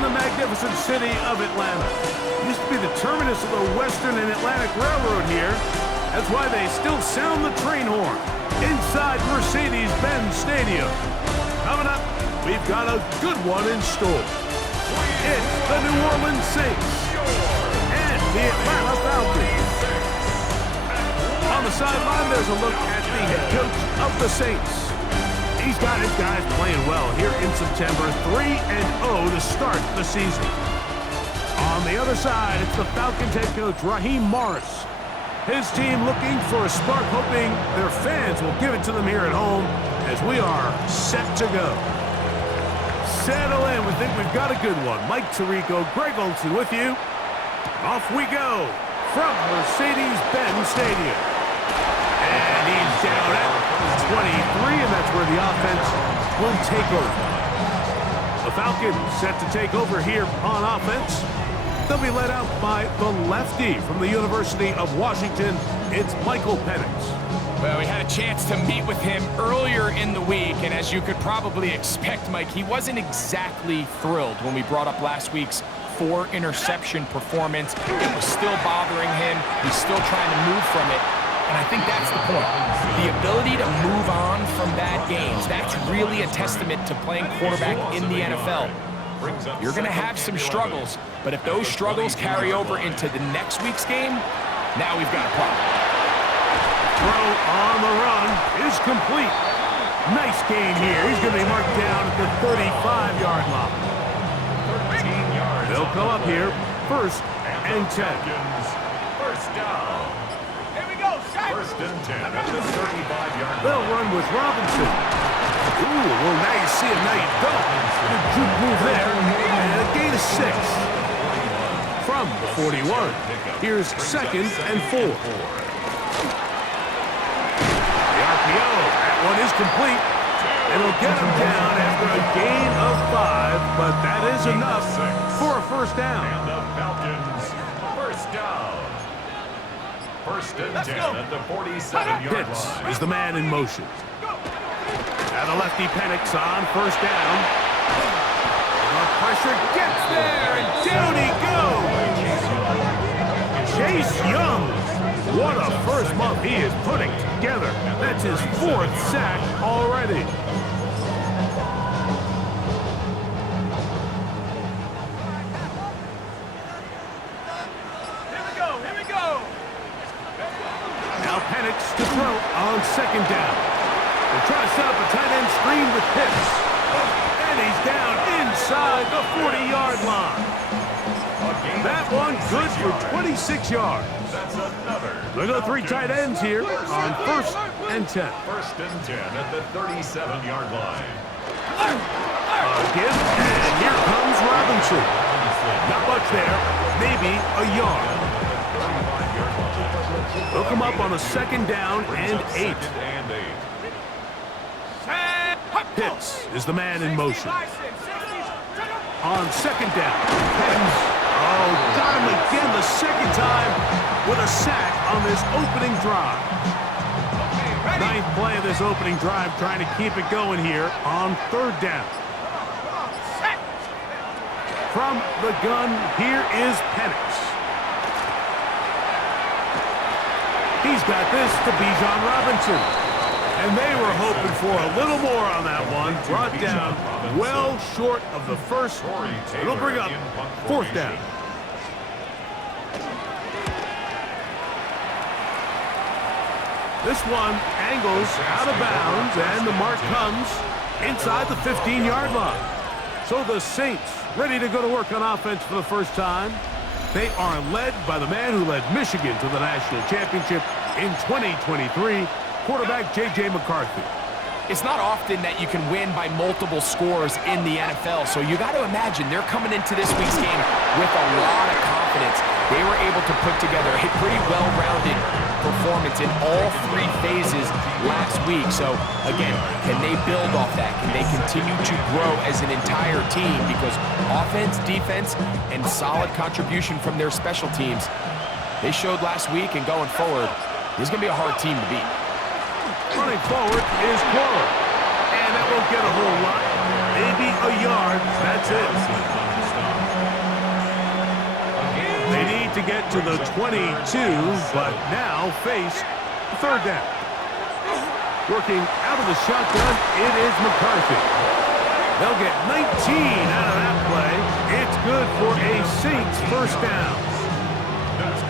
in the magnificent city of Atlanta. Used to be the terminus of the Western and Atlantic Railroad here. That's why they still sound the train horn inside Mercedes-Benz Stadium. Coming up, we've got a good one in store. It's the New Orleans Saints and the Atlanta Falcons. On the sideline, there's a look at the head coach of the Saints. He's got his guys playing well here in September, 3-0 to start the season. On the other side, it's the Falcons head coach, Raheem Morris. His team looking for a spark, hoping their fans will give it to them here at home as we are set to go. Settle in. We think we've got a good one. Mike Tirico, Greg Olsen with you. Off we go from Mercedes-Benz Stadium. And he's down at 23, and that's where the offense will take over. The Falcons set to take over here on offense. They'll be led out by the lefty from the University of Washington. It's Michael Penix. Well, we had a chance to meet with him earlier in the week, and as you could probably expect, Mike, he wasn't exactly thrilled when we brought up last week's 4-interception performance. It was still bothering him. He's still trying to move from it. And I think that's the point. The ability to move on from bad games, that's really a testament to playing quarterback in the NFL. You're going to have some struggles, but if those struggles carry over into the next week's game, now we've got a problem. Throw on the run is complete. Nice game here. He's going to be marked down at the 35-yard line. They'll come up here, 1st and 10. First down. First and 10 at the 35-yard line. They'll run with Robinson. Ooh, well, now you see him, now you don't. Good juke move there, and a gain of 6. From the 41, here's 2nd and 4. The RPO, that one is complete. And it'll get him down after a gain of 5, but that is enough for a first down. And the Falcons, first down. First and 10 at the 47-yard Pitts line. is the man in motion. And the lefty Penix on first down. The pressure gets there, and down he goes. Chase Young. What a first month he is putting together. That's his 4th sack already. Penix to throw on 2nd down. They'll try to set up a tight end screen with Pitts. And he's down inside the 40-yard line. That one good for 26 yards. That's another. They go 3 tight ends here on 1st and 10. First and 10 at the 37-yard line. Again, and here comes Robinson. Not much there, maybe a yard. They'll come up on a 2nd down and 8. Pitts is the man in motion. On 2nd down, Pitts. Oh, got him again the 2nd time with a sack on this opening drive. 9th play of this opening drive, trying to keep it going here on 3rd down. From the gun, here is Penix. He's got this to Bijan Robinson. And they were hoping for a little more on that one. Brought down well short of the first. It'll bring up 4th down. This one angles out of bounds, and the mark comes inside the 15-yard line. So the Saints ready to go to work on offense for the first time. They are led by the man who led Michigan to the national championship in 2023, quarterback J.J. McCarthy. It's not often that you can win by multiple scores in the NFL, so you got to imagine they're coming into this week's game with a lot of confidence. They were able to put together a pretty well-rounded performance in all 3 phases last week. So, again, can they build off that? Can they continue to grow as an entire team? Because offense, defense, and solid contribution from their special teams, they showed last week, and going forward, this is going to be a hard team to beat. Running forward is Quora. And that won't get a whole lot. Maybe a yard. That's it. need to get to the 22, but now face third down. Working out of the shotgun, it is McCarthy. They'll get 19 out of that play. It's good for a Saints first down.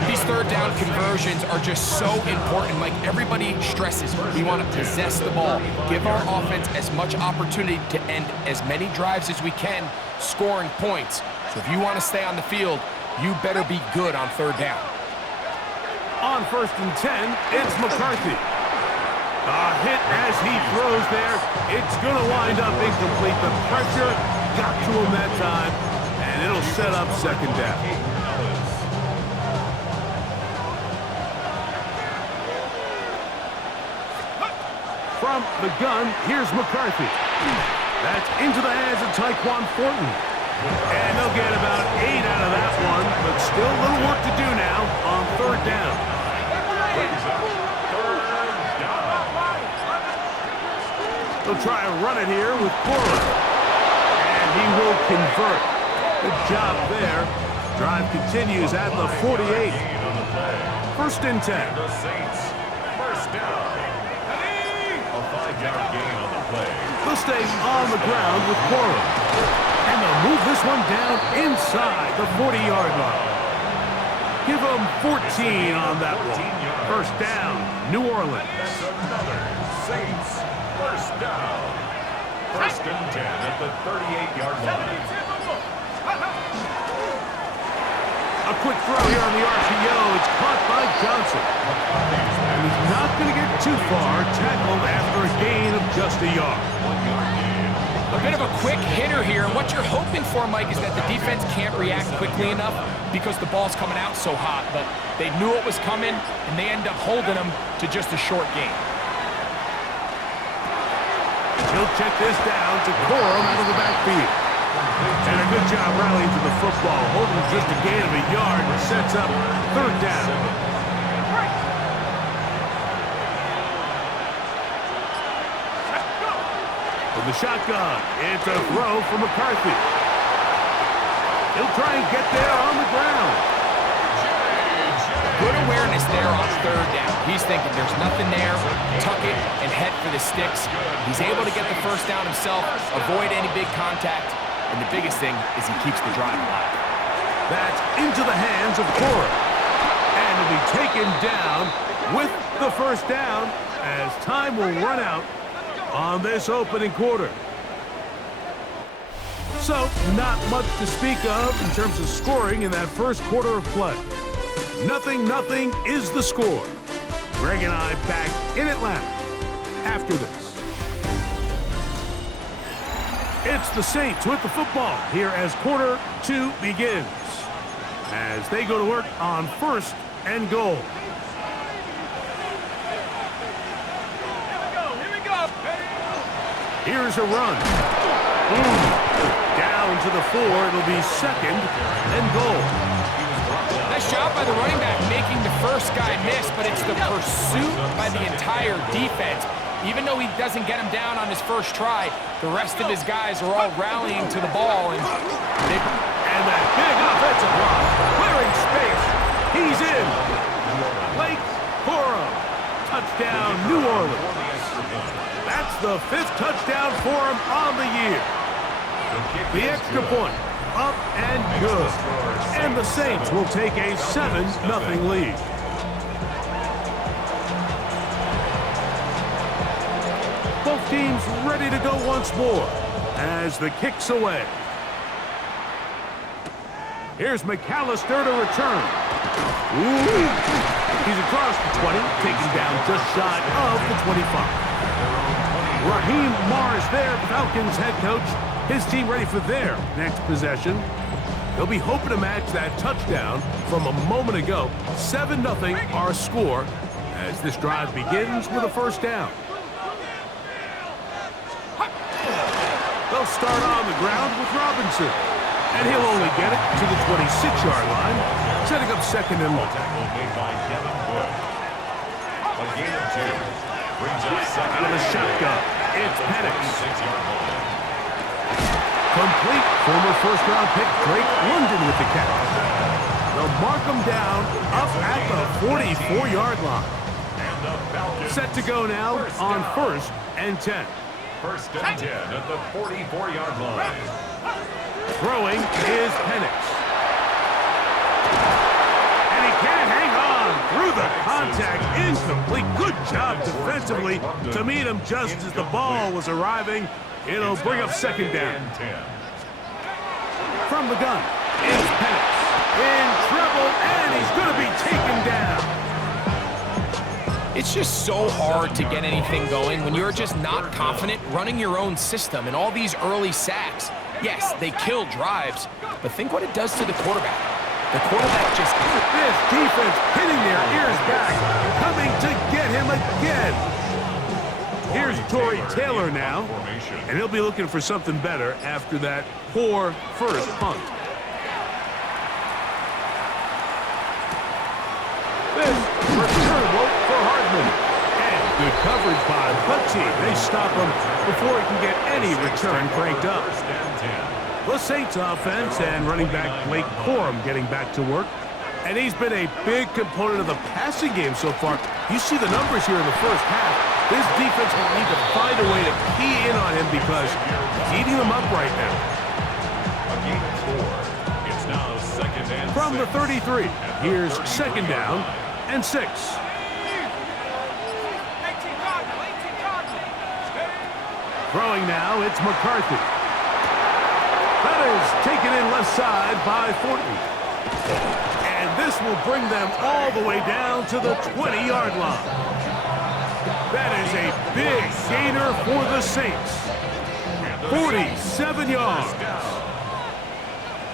These third down conversions are just so important. Like everybody stresses, we want to possess the ball, give our offense as much opportunity to end as many drives as we can, scoring points. So if you want to stay on the field, you better be good on third down. On 1st and 10, it's McCarthy. A hit as he throws there. It's going to wind up incomplete. The pressure got to him that time, and it'll set up second down. From the gun, here's McCarthy. That's into the hands of Tyquan Thornton. And they'll get about 8 out of that one, but still a little work to do now on third down. They'll try and run it here with Cora. And he will convert. Good job there. Drive continues at the 48. 1st and 10. The Saints, first down. A 5-yard gain on the play. They'll stay on the ground with Cora. And they'll move this one down inside the 40-yard line. Give them 14 on that one. First down, New Orleans. That's another Saints first down. 1st and 10 at the 38-yard line. A quick throw here on the RPO. It's caught by Johnson. And he's not going to get too far. Tackled after a gain of just a yard. 1-yard gain. A bit of a quick hitter here, and what you're hoping for, Mike, is that the defense can't react quickly enough because the ball's coming out so hot, but they knew it was coming, and they end up holding them to just a short gain. He'll check this down to Corum out of the backfield. And a good job rallying to the football, holding just a gain of a yard, and sets up third down. From the shotgun, it's a throw for McCarthy. He'll try and get there on the ground. Good awareness there on third down. He's thinking there's nothing there, tuck it, and head for the sticks. He's able to get the first down himself, avoid any big contact, and the biggest thing is he keeps the drive alive. That's into the hands of Cora. And he'll be taken down with the first down as time will run out on this opening quarter. So, not much to speak of in terms of scoring in that first quarter of play. 0-0 is the score. Greg and I back in Atlanta after this. It's the Saints with the football here as quarter 2 begins, as they go to work on 1st and goal. Here's a run. Down to the 4. It'll be 2nd and goal. Nice job by the running back making the first guy miss, but it's the pursuit by the entire defense. Even though he doesn't get him down on his first try, the rest of his guys are all rallying to the ball. And that big offensive block. Clearing space. He's in. Blake Corum. Touchdown, New Orleans. That's the 5th touchdown for him on the year. The extra point, up and good. And the Saints will take a 7-0 lead. Both teams ready to go once more as the kick's away. Here's McAllister to return. Ooh. He's across the 20, taken down just shy of the 25. Raheem Morris there, Falcons head coach. His team ready for their next possession. They'll be hoping to match that touchdown from a moment ago. 7-0 our score as this drive begins with a first down. They'll start on the ground with Robinson. And he'll only get it to the 26-yard line, setting up 2nd and 1. Tackle made by Devin Bush. A gain of 2. Brings up 2nd. Out of the shotgun, it's Penix. 6-yard line. Complete. Former first-round pick Drake London with the catch. They'll mark them down up at the 44-yard line. And the Falcons. Set to go now on 1st and 10. 1st and 10 at the 44-yard line. Throwing is Penix. And he can't hang on through the contact. Incomplete. Good job defensively to meet him just as the ball was arriving. It'll bring up 2nd down. From the gun, it's Penix. In trouble, and he's going to be taken down. It's just so hard to get anything going when you're just not confident running your own system, and all these early sacks. Yes, they kill drives, but think what it does to the quarterback. The quarterback just... This defense pinning their ears back, coming to get him again. Here's Tory Taylor now, and he'll be looking for something better after that poor first punt. This returnable for Hardman. And good coverage by Butchie. They stop him before he can get any return cranked up. The Saints offense and running back Blake Corum getting back to work. And he's been a big component of the passing game so far. You see the numbers here in the first half. This defense will need to find a way to key in on him because he's eating them up right now. A gain of 4. It's now 2nd and 6. From the 33, here's 2nd down and 6. Throwing now, it's McCarthy. That is taken in left side by Thornton. And this will bring them all the way down to the 20-yard line. That is a big gainer for the Saints. 47 yards.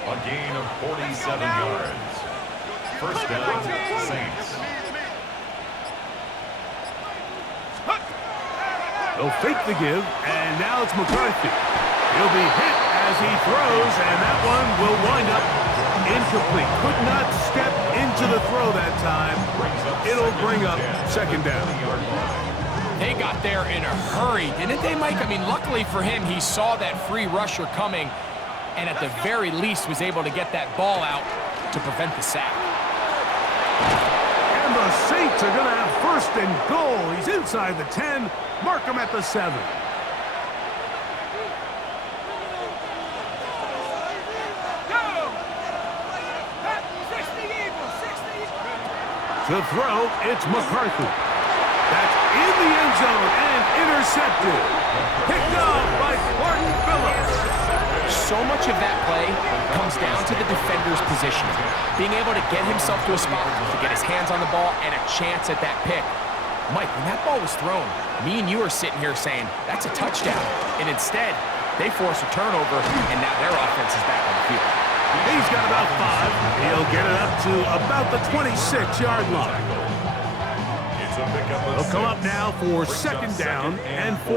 A gain of 47 yards. 1st down, Saints. They'll fake the give, and now it's McCarthy. He'll be hit as he throws, and that one will wind up incomplete. Could not step into the throw that time. It'll bring up 2nd down. They got there in a hurry, didn't they, Mike? I mean, luckily for him, he saw that free rusher coming, and at the very least was able to get that ball out to prevent the sack. And the Saints are going to have 1st and goal. He's inside the 10. Mark him at the 7. To throw, it's McCarthy. That's in the end zone and intercepted. Picked off by Clark Phillips. So much of that play comes down to the defender's positioning. Being able to get himself to a spot to get his hands on the ball and a chance at that pick. Mike, when that ball was thrown, me and you are sitting here saying, that's a touchdown. And instead, they force a turnover, and now their offense is back on the field. He's got about 5. He'll get it up to about the 26-yard line. He'll come up now for 2nd down and 4.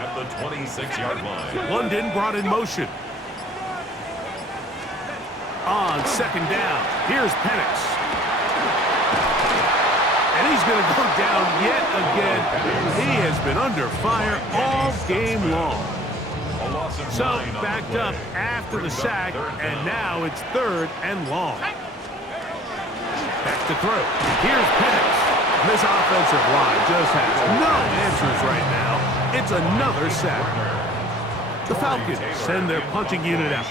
At the 26-yard line. London brought in motion. On 2nd down, here's Penix. And he's going to go down yet again. He has been under fire all game long. So backed up after the sack, and now it's 3rd and long. Back to throw. Here's Penix. This offensive line just has no answers right now. It's another sack. The Falcons send their punting unit out,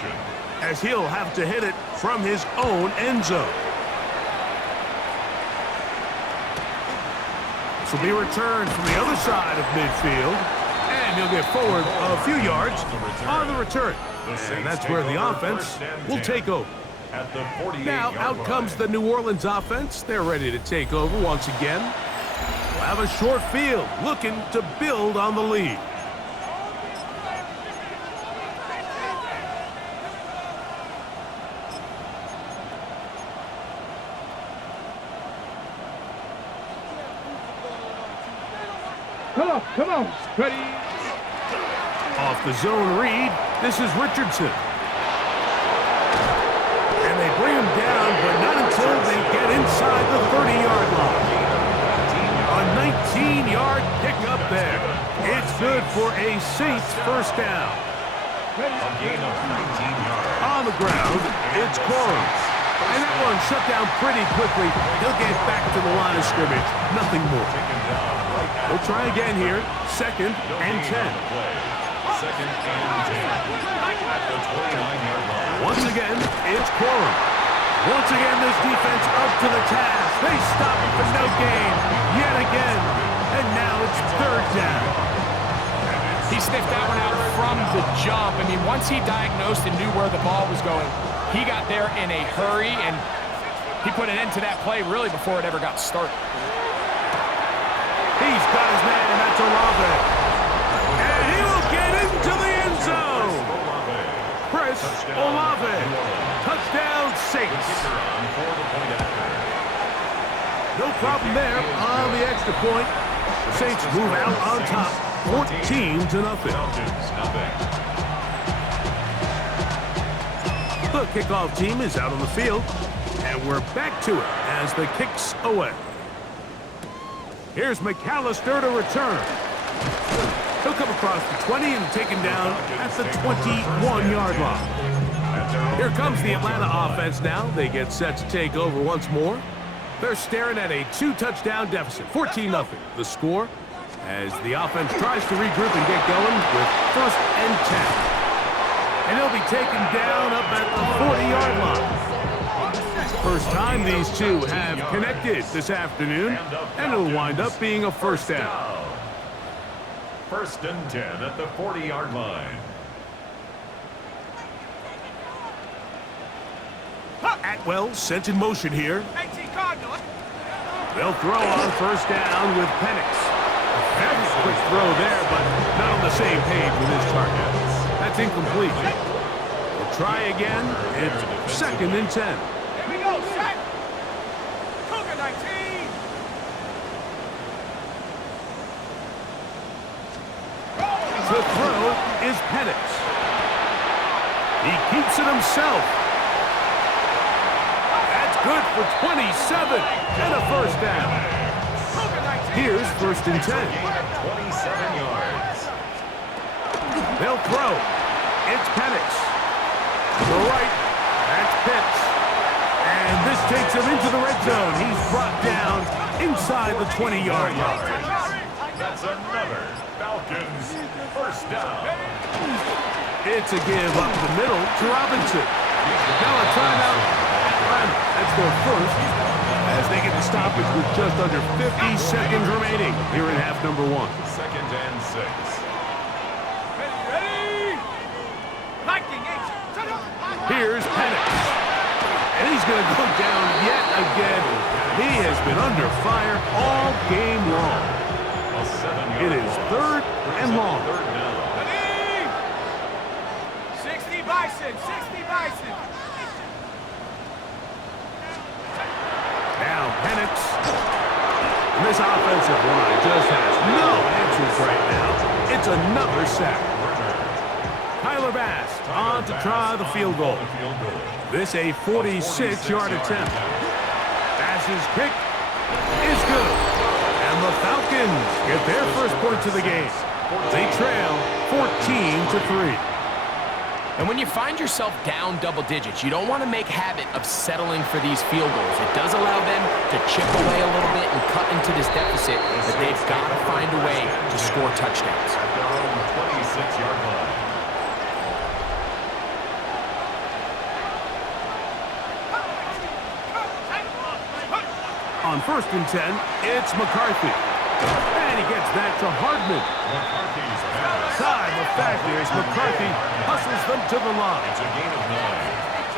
as he'll have to hit it from his own end zone. This will be returned from the other side of midfield, and he'll get forward a few yards on the return. And that's where the offense will take over. Now out comes the New Orleans offense. They're ready to take over once again. We'll have a short field, looking to build on the lead. Come on, ready. Off the zone read, this is Richardson. And they bring him down, but not until they get inside the 30-yard line. A 19-yard pickup there. It's good for a Saints 1st down. A gain of 19 yards. On the ground, it's Corum. And that one shut down pretty quickly. He'll get back to the line of scrimmage. Nothing more. We'll try again here. 2nd and 10. 2nd and 10. At the 29-yard line. Once again, it's Corum. Once again, this defense up to the task. They stop it for no gain. Yet again. And now it's 3rd down. He sniffed that one out from the jump. I mean, once he diagnosed and knew where the ball was going, he got there in a hurry, and he put an end to that play really before it ever got started. He's got his man, and that's Olave. And he will get into the end zone. Chris Olave. Touchdown, Saints. No problem there on the extra point. The Saints move out on top, 14-0. The kickoff team is out on the field, and we're back to it as the kick's away. Here's McAllister to return. He'll come across the 20 and taken down at the 21-yard line. Here comes the Atlanta offense now. They get set to take over once more. They're staring at a 2-touchdown deficit, 14-0. The score as the offense tries to regroup and get going with 1st and 10. And he'll be taken down up at the 40-yard line. First time these two have connected this afternoon, and it'll wind up being a 1st down. 1st and 10 at the 40-yard line. Atwell sent in motion here. They'll throw on 1st down with Penix. A very quick throw there, but not on the same page with his target. That's incomplete. We'll try again. It's 2nd and 10. Here we go, set. Cougar 19. The throw is Penix. He keeps it himself. That's good for 27 and a 1st down. Here's 1st and 10. 27 yards. They'll throw. It's Penix. To the right, that's Pitts. And this takes him into the red zone. He's brought down inside the 20-yard line. That's another Falcons 1st down. It's a give up the middle to Robinson. Now a timeout. Atlanta. That's their 1st as they get the stoppage with just under 50 seconds remaining here in half number 1. 2nd and 6. Here's Penix. And he's going to go down yet again. He has been under fire all game long. It is 3rd and long. 60 Bison, 60 Bison. Now Penix. And this offensive line just has no answers right now. It's another sack. Tyler Bass on to try the field goal. This a 46-yard attempt. Bass's kick is good. And the Falcons get their 1st points of the game. They trail 14-3. And when you find yourself down double digits, you don't want to make habit of settling for these field goals. It does allow them to chip away a little bit and cut into this deficit, but they've got to find a way to score touchdowns. At their own 26-yard line. On 1st and 10, it's McCarthy. And he gets that to Hardman. McCarthy's pass. Time of fact is McCarthy hustles them to the line. It's a gain of 9.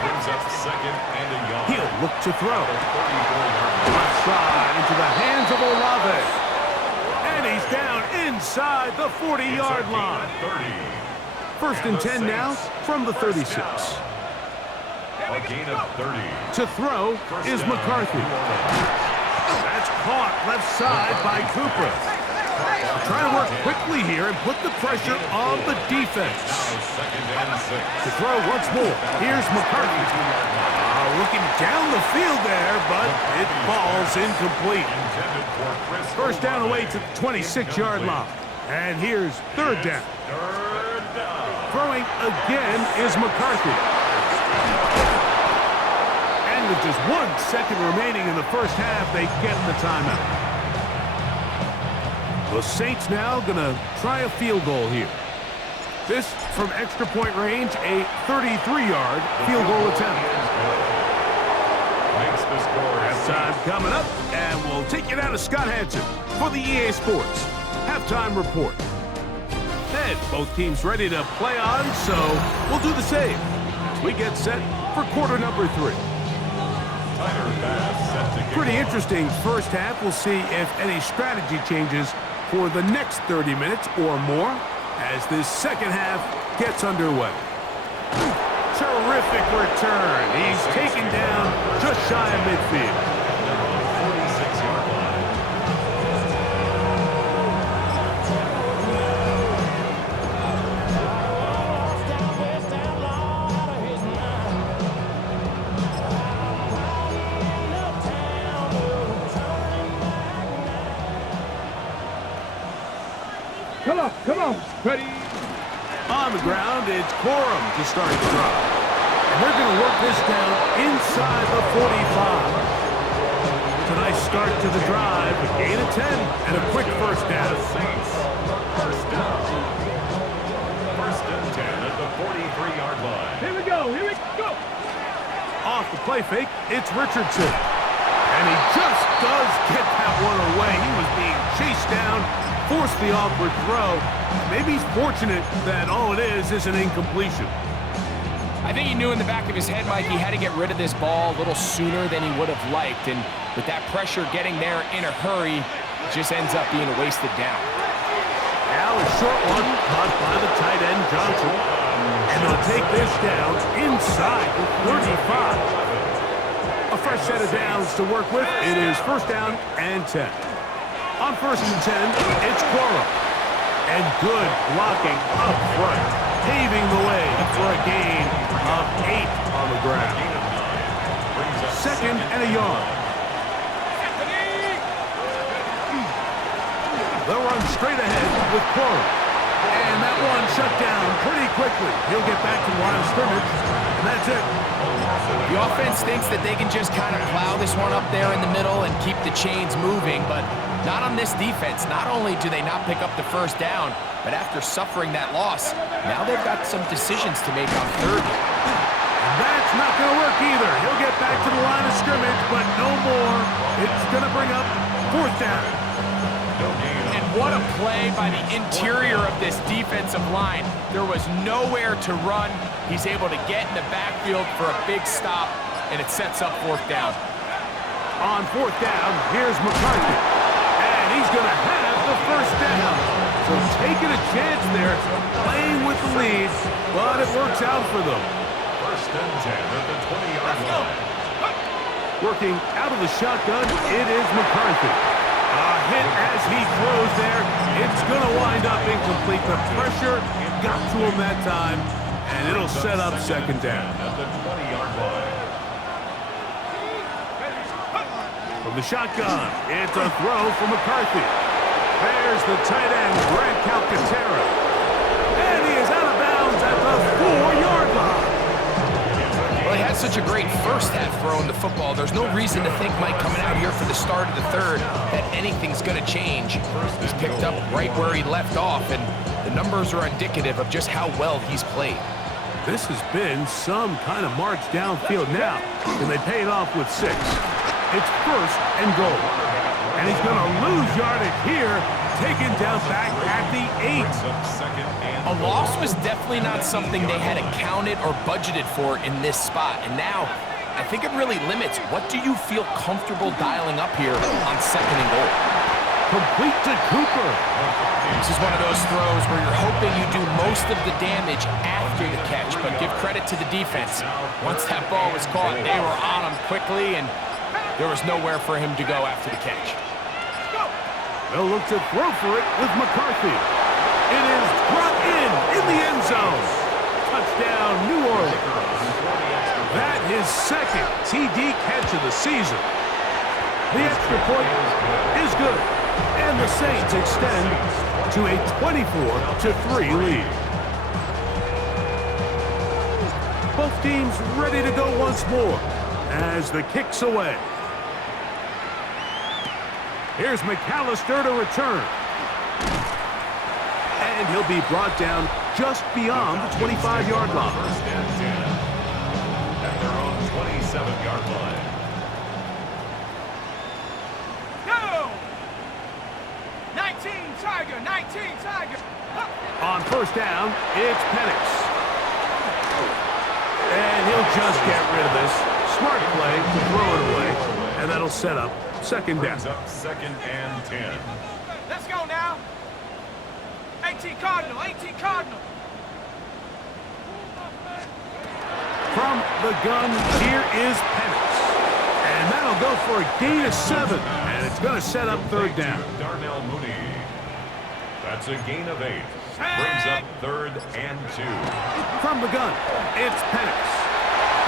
Brings up 2nd and a yard. He'll look to throw. 34-yard line. Left side into the hands of Olave. And he's down inside the 40-yard line. 30. 1st and 10 now from the 36. A gain of 30. To throw is McCarthy. That's caught left side by Cooper. Trying to work quickly here and put the pressure on the defense. Now 2nd and 6. To throw once more. Here's McCarthy. Looking down the field there, but it falls incomplete. Intended for Chris 1st down away to the 26-yard line. And here's 3rd down. 3rd down. Throwing again is McCarthy. And And with just 1 second remaining in the first half, they get the timeout. The Saints now going to try a field goal here. This from extra point range, a 33-yard field goal attempt. Halftime coming up, and we'll take you down to Scott Hanson for the EA Sports Halftime Report. And both teams ready to play on, so we'll do the same as we get set for quarter number 3. Pretty interesting first half. We'll see if any strategy changes for the next 30 minutes or more as this second half gets underway. Terrific return. He's taken down just shy of midfield. Come on, ready. On the ground, it's Corum to start the drive. And they're going to work this down inside the 45. It's a nice start to the drive, a gain of 10, and a quick first down. First down. First and 10 at the 43-yard line. Here we go, Off the play fake, it's Richardson. And he just does get that one away. He was being chased down, forced the awkward throw. Maybe he's fortunate that all it is an incompletion. I think he knew in the back of his head, Mike, he had to get rid of this ball a little sooner than he would have liked. And with that pressure getting there in a hurry, it just ends up being a wasted down. Now a short one caught by the tight end, Johnson. And they'll take this down inside the 35. A fresh set of downs to work with. It is first down and 10. On first and 10, it's Corum. And good blocking up front, paving the way for a gain of 8 on the ground. Second and a yard. They'll run straight ahead with Corum. And that one shut down pretty quickly. He'll get back to the line of scrimmage, and that's it. The offense thinks that they can just kind of plow this one up there in the middle and keep the chains moving, but not on this defense. Not only do they not pick up the first down, but after suffering that loss, now they've got some decisions to make on third. And that's not going to work either. He'll get back to the line of scrimmage, but no more. It's going to bring up fourth down. And what a play by the interior of this defensive line. There was nowhere to run. He's able to get in the backfield for a big stop, and it sets up fourth down. On fourth down, here's McCarthy. And he's going to have the first down. So taking a chance there, playing with the lead, but it works out for them. First and 10 at the 20-yard line. Working out of the shotgun, it is McCarthy. A hit as he throws there. It's going to wind up incomplete. The pressure got to him that time, and it'll set up second down. At the 20-yard line. From the shotgun, it's a throw for McCarthy. There's the tight end, Grant Calcaterra. And he is out of bounds at the 4-yard line. Well, he had such a great first half throwing the football. There's no reason to think, Mike, coming out here for the start of the third, that anything's going to change. He's picked up right where he left off, and the numbers are indicative of just how well he's played. This has been some kind of march downfield now, and they pay it off with 6. It's first and goal. And he's going to lose yardage here, taken down back at the 8. A loss was definitely not something they had accounted or budgeted for in this spot. And now, I think it really limits what do you feel comfortable dialing up here on second and goal. Complete to Cooper. This is one of those throws where you're hoping you do most of the damage after the catch, but give credit to the defense. Once that ball was caught, they were on him quickly, and there was nowhere for him to go after the catch. They'll look to throw for it with McCarthy. It is brought in the end zone. Touchdown, New Orleans. That is second TD catch of the season. The extra point is good, and the Saints extend to a 24-3 lead. Both teams ready to go once more as the kick's away. Here's McAllister to return. And he'll be brought down just beyond the 25-yard line. First and 10 at their own 27-yard line. Go! 19 Tiger, 19 Tiger. On first down, it's Penix. And he'll just get rid of this. Smart play to throw it away. And that'll set up second down. Brings up second and 10. Let's go now. 18 Cardinal, 18 Cardinal. From the gun, here is Penix. And that'll go for a gain of 7. And it's going to set up third down. Darnell Mooney. That's a gain of 8. Brings up third and 2. From the gun, it's Penix.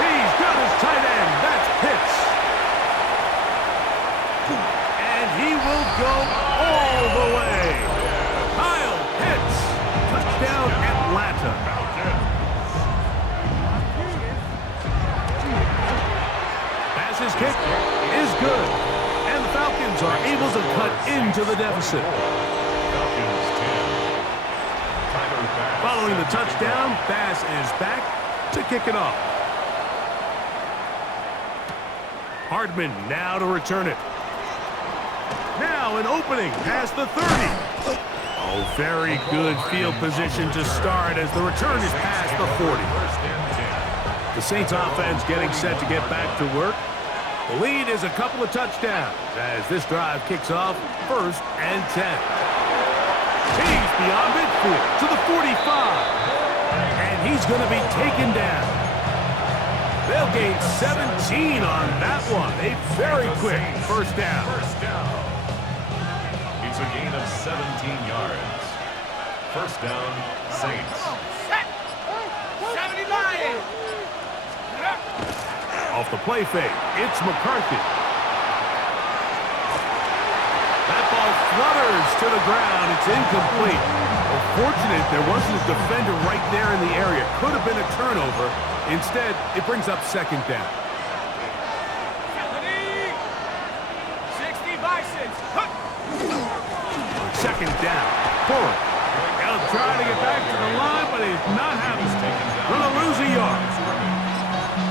He's got his tight end. That's Pitts. And he will go all the way. Kyle Pitts. Touchdown, Atlanta. His kick is good, and the Falcons are able to cut into the deficit. Following the touchdown, Bass is back to kick it off. Hardman now to return it. Now an opening past the 30. Oh, very good field position to start as the return is past the 40. The Saints offense getting set to get back to work. The lead is a couple of touchdowns as this drive kicks off first and 10. He's beyond midfield to the 45. And he's going to be taken down. They'll gain 17 on that one. A very quick first down. It's a gain of 17 yards. First down, Saints. 70 Lions. Off the play fake, it's McCarthy. That ball flutters to the ground. It's incomplete. Well, fortunate there wasn't a defender right there in the area. Could have been a turnover. Instead, it brings up second down. 60 Bisons. Second down. Forward. He'll try to get back to the line, but he's not having it. Going to lose a yard.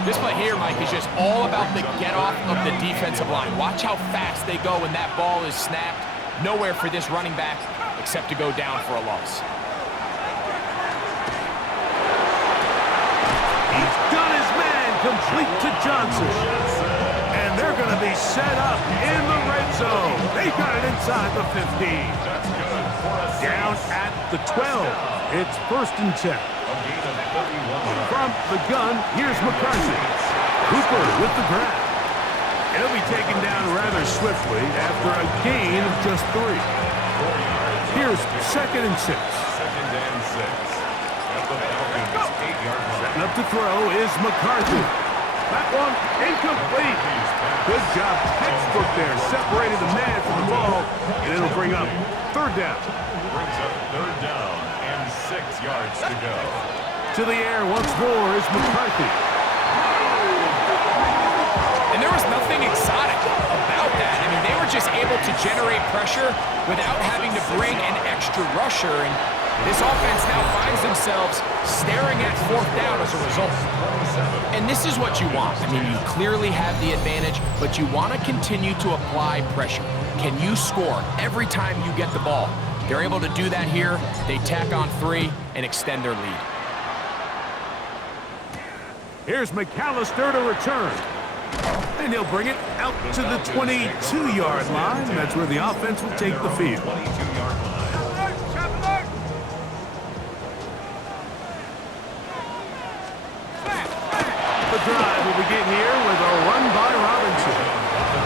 This play here, Mike, is just all about the get-off of the defensive line. Watch how fast they go when that ball is snapped. Nowhere for this running back except to go down for a loss. He's done his man, complete to Johnson. And they're going to be set up in the red zone. They got it inside the 15. Down at the 12. It's first and 10. From the gun, here's McCarthy. Cooper with the grab. He'll be taken down rather swiftly after a gain of just 3. Here's second and 6. Second and 6. At the Falcons' 8-yard line. Setting up to throw is McCarthy. That one incomplete. Good job, textbook there. Separated the man from the ball, and it'll bring up third down. Brings up third down and 6 yards to go. To the air once more is McCarthy. And there was nothing exotic about that. I mean, they were just able to generate pressure without having to bring an extra rusher. And this offense now finds themselves staring at fourth down as a result. And this is what you want. I mean, you clearly have the advantage, but you want to continue to apply pressure. Can you score every time you get the ball? They're able to do that here. They tack on 3 and extend their lead. Here's McAllister to return. And he'll bring it out to the 22-yard line. That's where the offense will take the field. 22-yard line. The drive will begin here with a run by Robinson.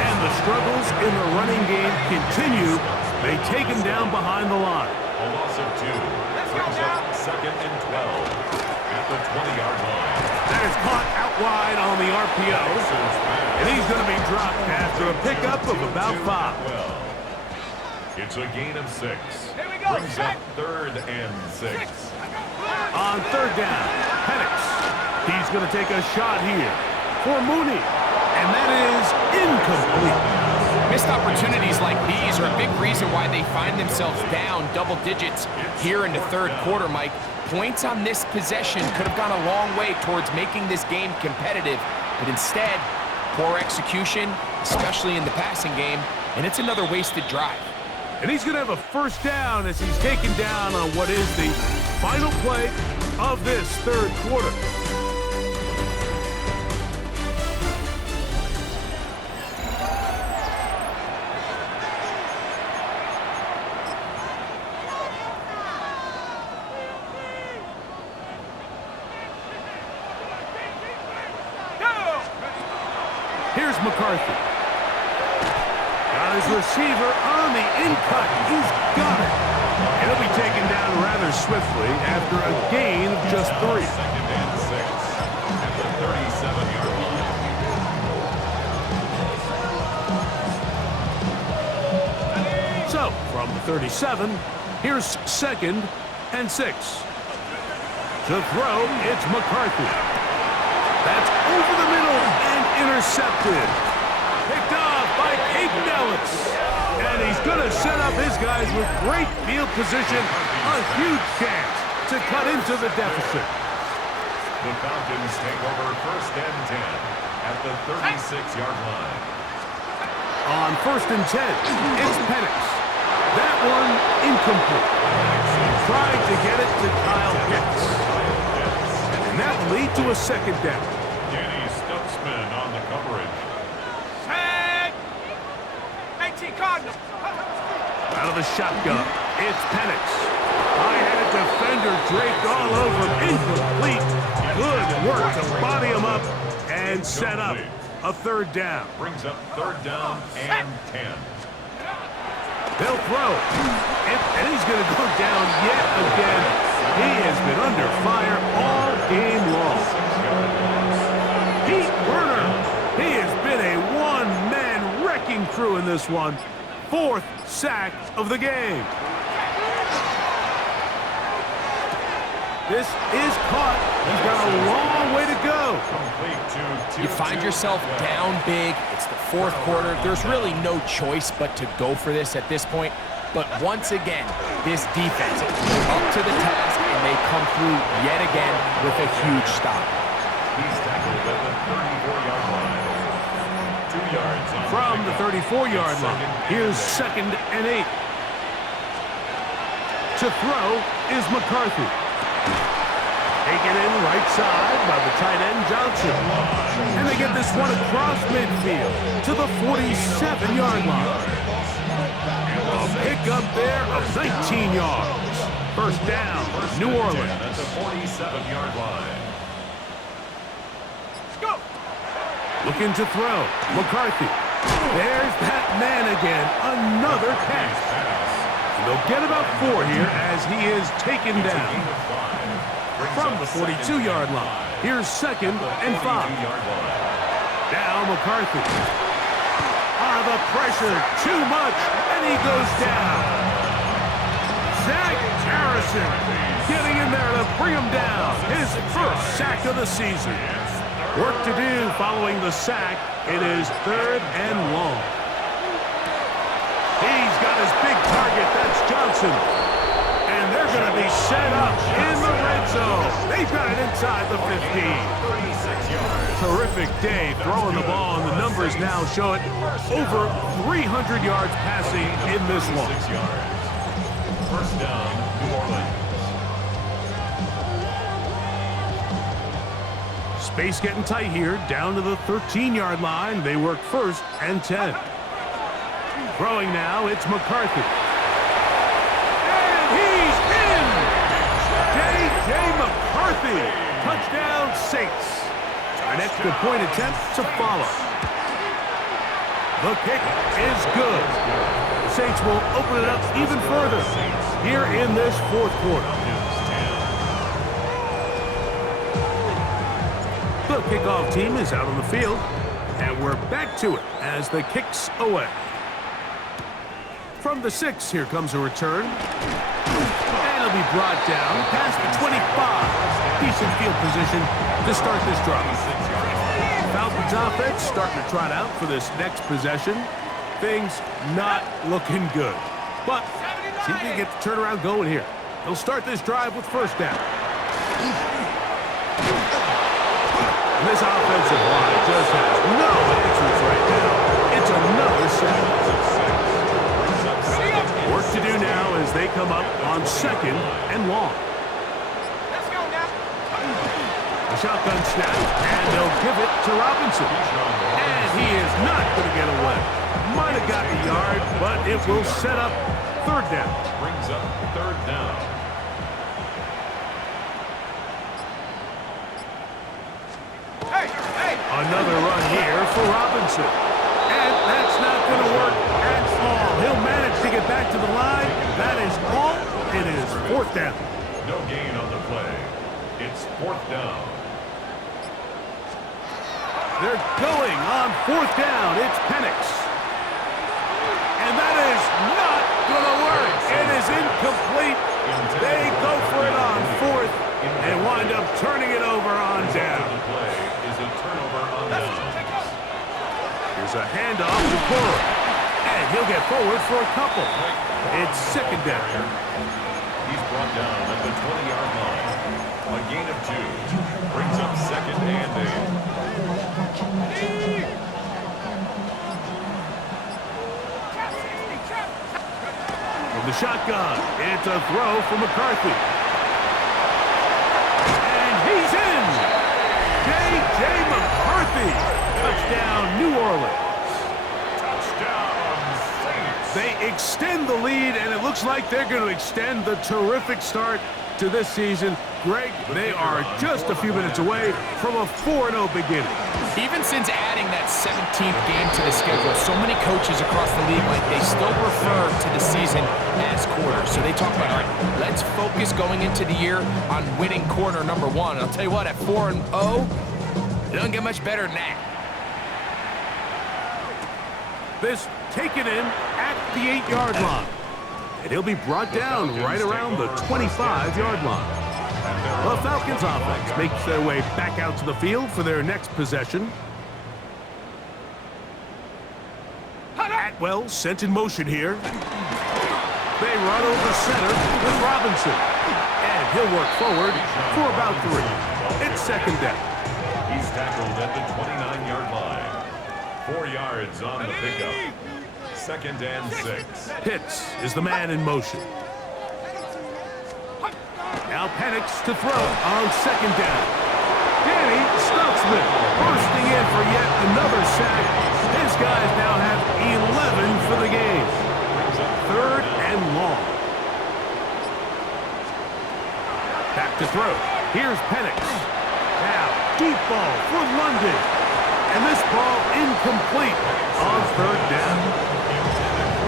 And the struggles in the running game continue. They take him down behind the line. A loss of 2. Brings up second and 12 at the 20-yard line. That is caught out wide on the RPO. And he's going to be dropped after a pickup of about 5. It's a gain of 6. Here we go. Brings up third and 6. On third down, Penix. He's going to take a shot here for Mooney. and that is incomplete. Missed opportunities like these are a big reason why they find themselves down double digits here in the third quarter, Mike. Points on this possession could have gone a long way towards making this game competitive, but instead, poor execution, especially in the passing game, and it's another wasted drive. And he's going to have a first down as he's taken down on what is the final play of this third quarter. Here's McCarthy. Got his receiver on the in-cut. He's got it. He'll be taken down rather swiftly after a gain of just 3. Second and 6 at the 37-yard line. So, from the 37, here's 2nd and 6. To throw, it's McCarthy. That's over the middle and intercepted. Picked off by Peyton Ellis. And he's going to set up his guys with great field position. A huge chance to cut into the deficit. The Falcons take over 1st and 10 at the 36-yard line. On 1st and 10, it's Penix. That one incomplete. Trying to get it to Kyle Pitts. And that will lead to a 2nd down. Danny Stutzman on the coverage. Tag! 18 Cardinal. Out of the shotgun, it's Penix. High-headed defender draped all over him. Incomplete. Good work to body him up and set up a 3rd down. Brings up 3rd down and 10. They'll throw. And he's going to go down yet again. He has been under fire all game long. Pete Werner. He has been a one-man wrecking crew in this one. 4th sack of the game. This is caught. He's got a long way to go. You find yourself down big. It's the 4th quarter. There's really no choice but to go for this at this point. But once again, this defense up to the task, and they come through yet again with a huge stop. He's tackled at the 34-yard line. 2 yards on From the 34-yard line, here's 2nd and 8. To throw is McCarthy. Taken in right side by the tight end Johnson. And they get this one across midfield to the 47-yard line. A pickup there of 19 yards. First down, New Orleans. At the 47-yard line. Go! Looking to throw. McCarthy. There's that man again. Another catch. And they'll get about 4 here as he is taken down. From the 42-yard line, here's 2nd and 5. Now McCarthy. The pressure, too much, and he goes down. Zach Harrison getting in there to bring him down. His 1st sack of the season. Work to do following the sack. It is 3rd and long. He's got his big target. That's Johnson. And they're going to be set up in the red zone. They've got it inside the 15. Terrific day throwing the ball, and the numbers now show it. Over 300 yards passing in this one. 6 yards. First down, New Orleans. Space getting tight here, down to the 13-yard line. They work 1st and 10. Throwing now, it's McCarthy. And he's in! J.J. McCarthy. Touchdown, Saints. An extra point attempt to follow. The kick is good. The Saints will open it up even further here in this 4th quarter. The kickoff team is out on the field, and we're back to it as the kick's away. From the 6, here comes a return. And it'll be brought down past the 25. Decent field position to start this drive. Falcons offense starting to trot out for this next possession. Things not looking good. But see if they can get the turnaround going here. They'll start this drive with first down. And this offensive line just has no answers right now. It's another sack. Work to do now as they come up on 2nd and long. Let's go now. A shotgun snap, and they'll give it to Robinson. And he is not going to get away. Might have got the yard, but it will set up 3rd down. Brings up 3rd down. Hey, hey. Another run here for Robinson. And that's not going to work at all. He'll manage to get back to the line. That is all. It is 4th down. No gain on the play. It's 4th down. They're going on 4th down. It's Penix. And that is not going to work. It is incomplete. They go for it on 4th and wind up turning it over on down. The play is a turnover on downs. Here's a handoff to Cora. And he'll get forward for a couple. It's 2nd down. He's brought down at the 20-yard line. A gain of 2. Brings up 2nd and 8. From the shotgun, it's a throw for McCarthy. And he's in! J.J. McCarthy! Touchdown, New Orleans. Touchdown, Saints. They extend the lead, and it looks like they're going to extend the terrific start to this season. Greg, they are just a few minutes away from a 4-0 beginning. Even since adding that 17th game to the schedule, so many coaches across the league, like, they still refer to the season as quarters. So they talk about, all right, let's focus going into the year on winning quarter number 1. I'll tell you what, at 4-0, it doesn't get much better than that. This taken in at the 8-yard line. And he'll be brought down right around the 25-yard line. The Falcons offense makes their way back out to the field for their next possession. Atwell sent in motion here. They run over center with Robinson. And he'll work forward for about 3. It's 2nd down. He's tackled at the 29-yard line. 4 yards on the pickup. 2nd and 6. Pitts is the man in motion. Now Penix to throw on 2nd down. Danny Stutzman bursting in for yet another sack. His guys now have 11 for the game. 3rd and long. Back to throw. Here's Penix. Now deep ball for London. And this ball incomplete on 3rd down.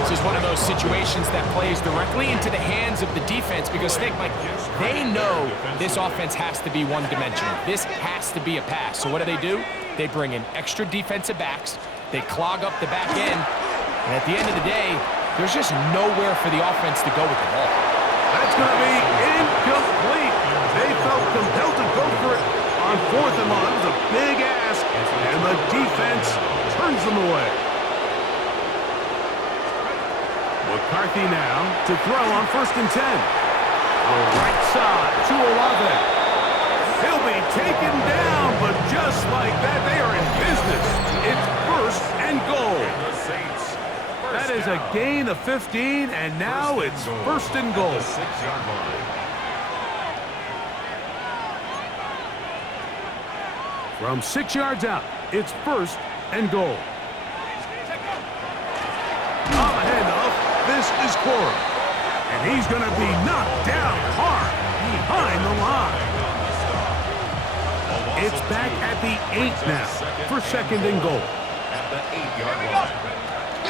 This is one of those situations that plays directly into the hands of the defense because Mike, they know this offense has to be one-dimensional. This has to be a pass. So what do? They bring in extra defensive backs. They clog up the back end. And at the end of the day, there's just nowhere for the offense to go with the ball. That's going to be incomplete. They felt compelled to go for it on 4th and long. It was a big ask, and the defense turns them away. McCarthy now to throw on 1st and 10. The right side to Olave. He'll be taken down, but just like that, they are in business. It's 1st and goal. The Saints. That is a gain of 15, and now it's 1st and goal. 6-yard line. From 6 yards out, it's 1st and goal. On the handoff, this is Cora. And he's going to be knocked down hard behind the line. It's back at the 8 now for 2nd and goal. At the 8-yard line.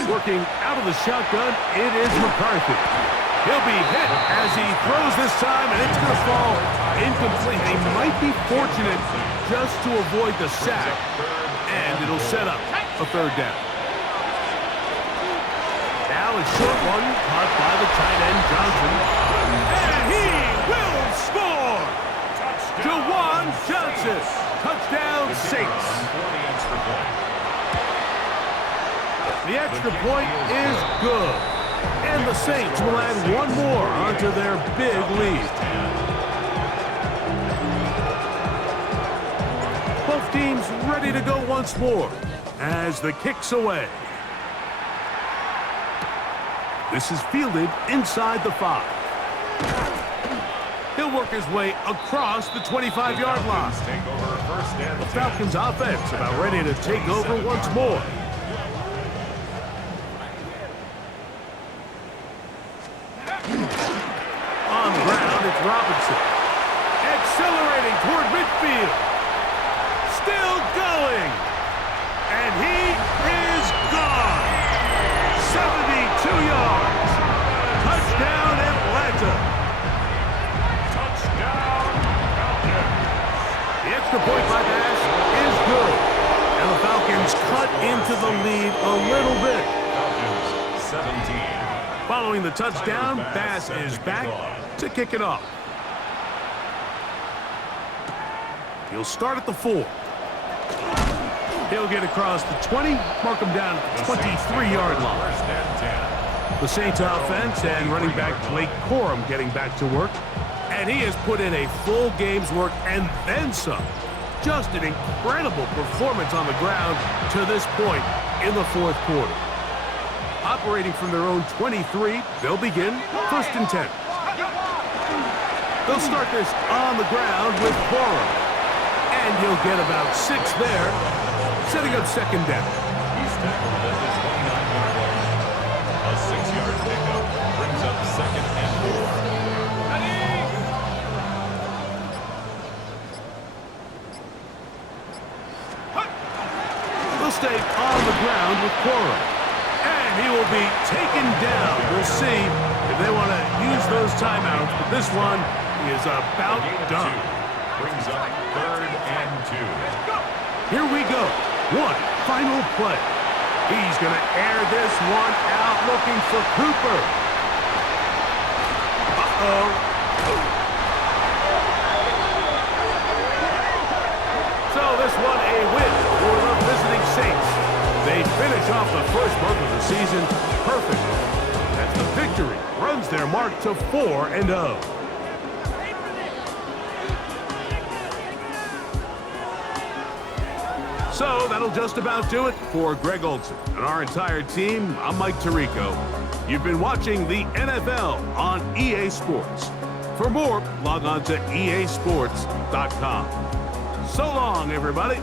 Working out of the shotgun, it is McCarthy. He'll be hit as he throws this time, and it's going to fall incomplete. They might be fortunate just to avoid the sack, and it'll set up a 3rd down. Now a short one caught by the tight end Johnson, and he will score! Jawan Johnson, touchdown Saints. For the extra point. The extra point is good. And the Saints will add one more onto their big lead. Both teams ready to go once more as the kick's away. This is fielded inside the 5. He'll work his way across the 25-yard line. Take over first and The 10. Falcons offense about ready to take over once more. On the ground, it's Robinson. Accelerating toward midfield. Still going. And he is gone. 72 yards. Touchdown, Atlanta. Touchdown, Falcons. The extra point by Bass is good. And the Falcons cut into the lead a little bit. Falcons 17. Following the touchdown, Bass is back to kick it off. He'll start at the 4. He'll get across the 20, mark him down at the 23-yard line. First and 10. The Saints offense and running back Blake Corum getting back to work. And he has put in a full game's work and then some. Just an incredible performance on the ground to this point in the 4th quarter. Operating from their own 23, they'll begin 1st and 10. They'll start this on the ground with Corum. And he'll get about 6 there, setting up 2nd down. He's tackled at the 29-yard line. A 6-yard pickup brings up 2nd and 4. They'll stay on the ground with Corum. And he will be taken down. We'll see if they want to use those timeouts, but this one is about done. Brings up 3rd and 2. Here we go. One final play. He's going to air this one out looking for Cooper. Uh-oh. So this one a win for the visiting Saints. They finish off the first month of the season perfectly. As the victory runs their mark to 4-0. So that'll just about do it for Greg Olsen and our entire team. I'm Mike Tirico. You've been watching the NFL on EA Sports. For more, log on to easports.com. So long, everybody.